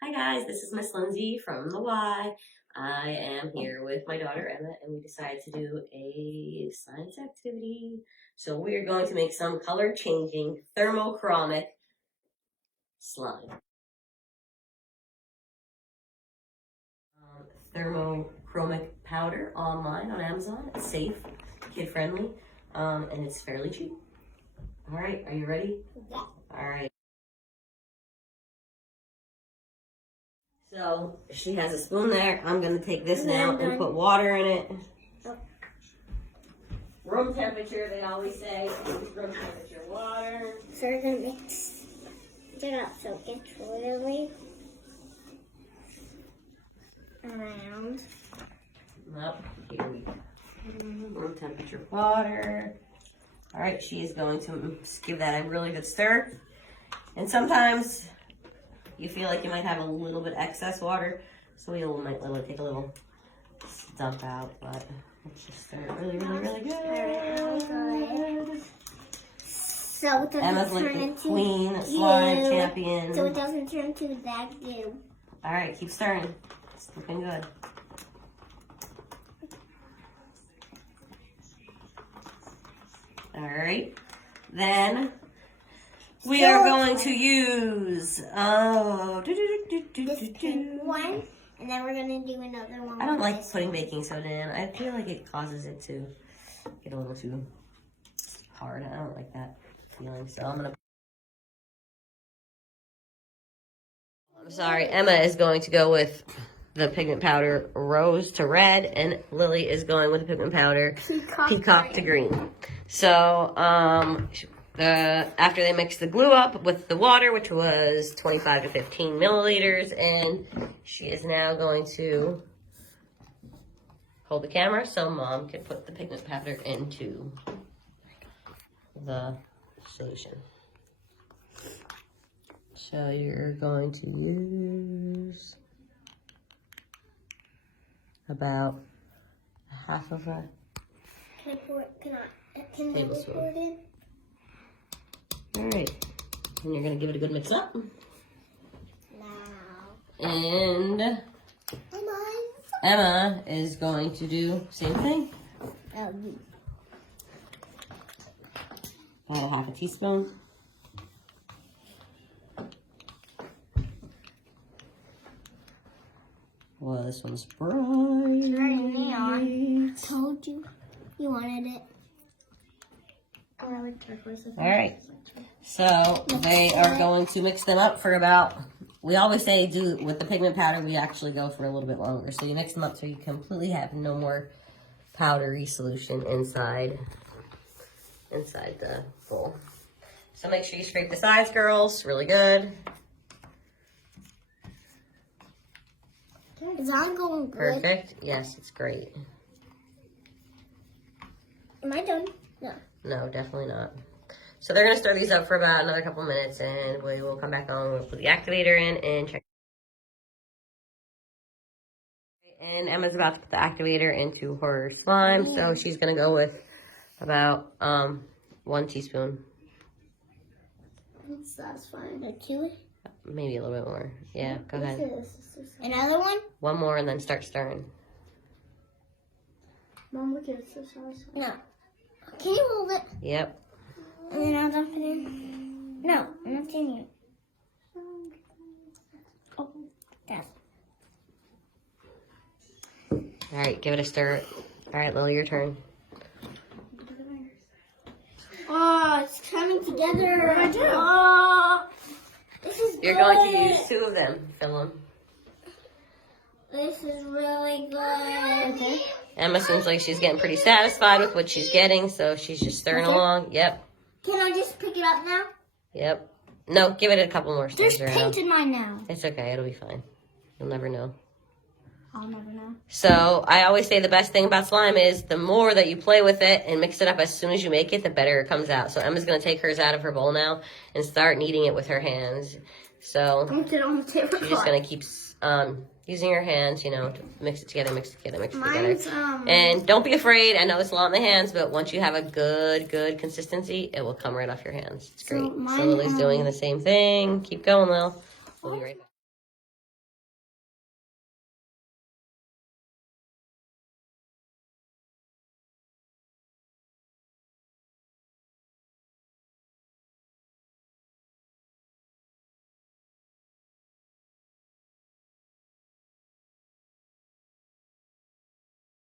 Hi guys, this is Miss Lindsay from the Y. I am here with my daughter Emma and we decided to do a science activity. So we are going to make some color changing thermochromic slime. Thermochromic powder online on Amazon. It's safe, kid friendly, and it's fairly cheap. All right, are you ready? Yeah. All right. So she has a spoon there. I'm gonna take this now and put water in it. Oh. Room temperature, they always say. Room temperature water. So we're gonna mix it up so it gets really around. Nope, here we go. Room temperature water. All right, she is going to give that a really good stir. And sometimes you feel like you might have a little bit excess water, so we might take a little dump out, but let's just stir it really good. So it doesn't Emma's like turn the into queen, slime champion. So it doesn't turn to that goo. All right, keep stirring. It's looking good. All right, then we are going to use this pink one, and then we're gonna do another one. I don't like putting baking soda in. I feel like it causes it to get a little too hard. I don't like that feeling, so I'm sorry, Emma is going to go with the pigment powder rose to red, and Lily is going with the pigment powder peacock to green. So, after they mix the glue up with the water, which was 25 to 15 milliliters, and she is now going to hold the camera so Mom can put the pigment powder into the solution. So you're going to use about half of a tablespoon. Pour it in? All right, and you're gonna give it a good mix up. Now. And Emma is going to do same thing. About half a teaspoon. Well, this one's bright. It's very neon. Told you wanted it. Oh, I like turquoise. All right. So they are going to mix them up for about, we always say do with the pigment powder, we actually go for a little bit longer. So you mix them up so you completely have no more powdery solution inside the bowl. So make sure you scrape the sides, girls, really good. Is that going good? Perfect. Yes, it's great. Am I done? No. No, definitely not. So they're going to stir these up for about another couple minutes, and we will come back on. We'll put the activator in and check. And Emma's about to put the activator into her slime, so she's going to go with about 1 teaspoon. That's satisfying. Like 2? Maybe a little bit more. Yeah, go ahead. Another one? One more and then start stirring. Mom, look at it. It's so satisfying. No. Can you hold it? Yep. And then I'll dump it in. No, I'm not seeing you. Oh, yes. All right, give it a stir. All right, Lily, your turn. Oh, it's coming together. I do. Oh, this is good. You're going to use 2 of them. Fill them. This is really good. Okay. Emma seems like she's getting pretty satisfied with what she's getting, so she's just stirring along. Yep. Can I just pick it up now? Yep. No, give it a couple more stirs There's around. paint in mine now. It's okay. It'll be fine. You'll never know. I'll never know. So I always say the best thing about slime is the more that you play with it and mix it up as soon as you make it, the better it comes out. So Emma's going to take hers out of her bowl now and start kneading it with her hands. So Put it on the table. you're just going to keep using your hands, you know, to mix it together, mix it together, mix it Mine's, together. And don't be afraid. I know it's a lot in the hands, but once you have a good consistency, it will come right off your hands. It's great. So Lily's doing the same thing. Keep going, Lil. We'll be right back.